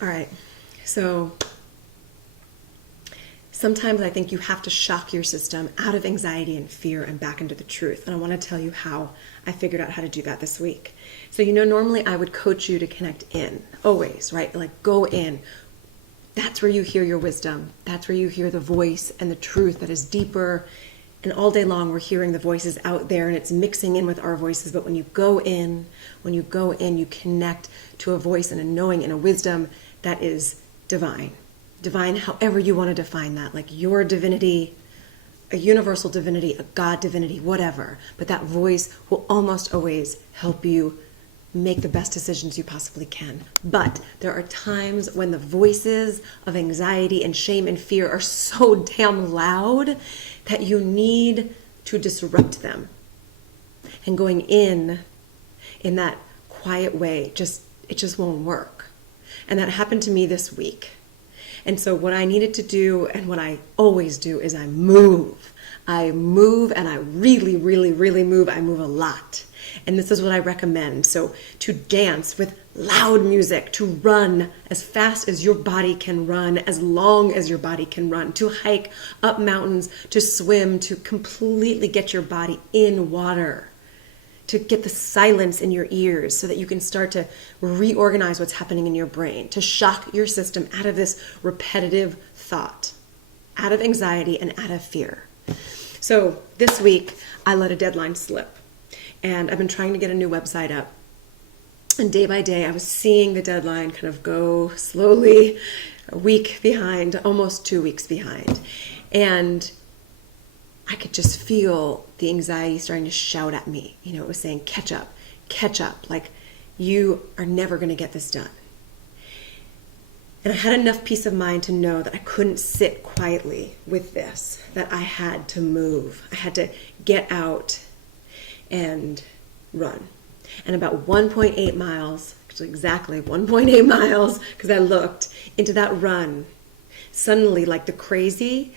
All right, so sometimes I think you have to shock your system out of anxiety and fear and back into the truth. And I want to tell you how I figured out how to do that this week. So, normally I would coach you to connect in, always, right? Like go in. That's where you hear your wisdom. That's where you hear the voice and the truth that is deeper. And all day long we're hearing the voices out there and it's mixing in with our voices. But when you go in, you connect to a voice and a knowing and a wisdom that is divine. Divine, however you want to define that, like your divinity, a universal divinity, a God divinity, whatever. But that voice will almost always help you make the best decisions you possibly can. But there are times when the voices of anxiety and shame and fear are so damn loud that you need to disrupt them. And going in that quiet way, it just won't work. And that happened to me this week. And so what I needed to do, and what I always do, is I move. I move, and I really, really, really move. I move a lot. And this is what I recommend. So to dance with loud music, to run as fast as your body can run, as long as your body can run, to hike up mountains, to swim, to completely get your body in water, to get the silence in your ears so that you can start to reorganize what's happening in your brain, to shock your system out of this repetitive thought, out of anxiety and out of fear. So this week, I let a deadline slip. And I've been trying to get a new website up. And day by day, I was seeing the deadline kind of go slowly, a week behind, almost 2 weeks behind. And I could just feel the anxiety starting to shout at me. It was saying, catch up, like you are never going to get this done. And I had enough peace of mind to know that I couldn't sit quietly with this, that I had to move. I had to get out and run. And about 1.8 miles, actually exactly 1.8 miles, because I looked into that run, suddenly like the crazy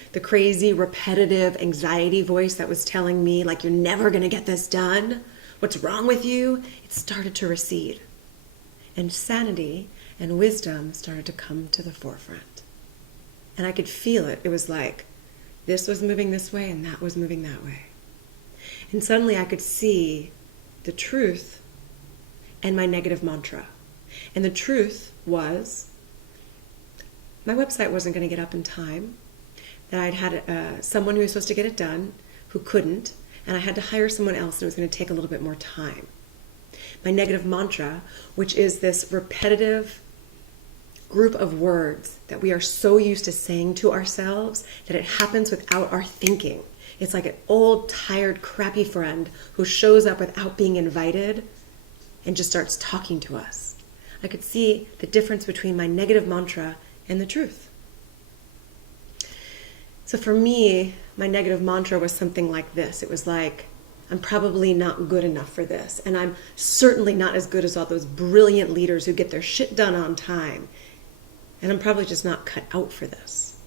repetitive anxiety voice that was telling me like you're never going to get this done, what's wrong with you, it started to recede. And sanity and wisdom started to come to the forefront. And I could feel it. It was like this was moving this way and that was moving that way. And suddenly I could see the truth and my negative mantra. And the truth was my website wasn't going to get up in time, that I'd had someone who was supposed to get it done who couldn't, and I had to hire someone else and it was going to take a little bit more time. My negative mantra, which is this repetitive group of words that we are so used to saying to ourselves that it happens without our thinking. It's like an old, tired, crappy friend who shows up without being invited and just starts talking to us. I could see the difference between my negative mantra and the truth. So for me, my negative mantra was something like this. It was like, I'm probably not good enough for this. And I'm certainly not as good as all those brilliant leaders who get their shit done on time. And I'm probably just not cut out for this.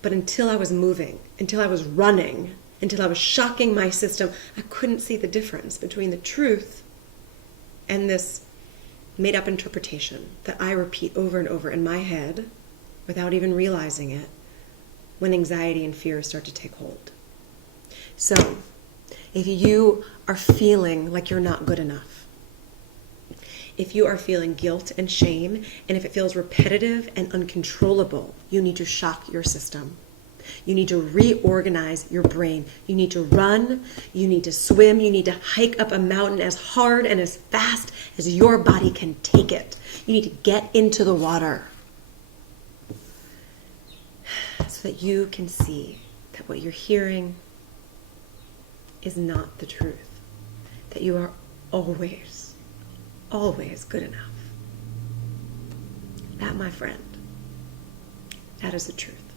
But until I was moving, until I was running, until I was shocking my system, I couldn't see the difference between the truth and this made-up interpretation that I repeat over and over in my head without even realizing it when anxiety and fear start to take hold. So, if you are feeling like you're not good enough, if you are feeling guilt and shame, and if it feels repetitive and uncontrollable, you need to shock your system. You need to reorganize your brain. You need to run, you need to swim, you need to hike up a mountain as hard and as fast as your body can take it. You need to get into the water so that you can see that what you're hearing is not the truth. That you are always good enough. That, my friend, that is the truth.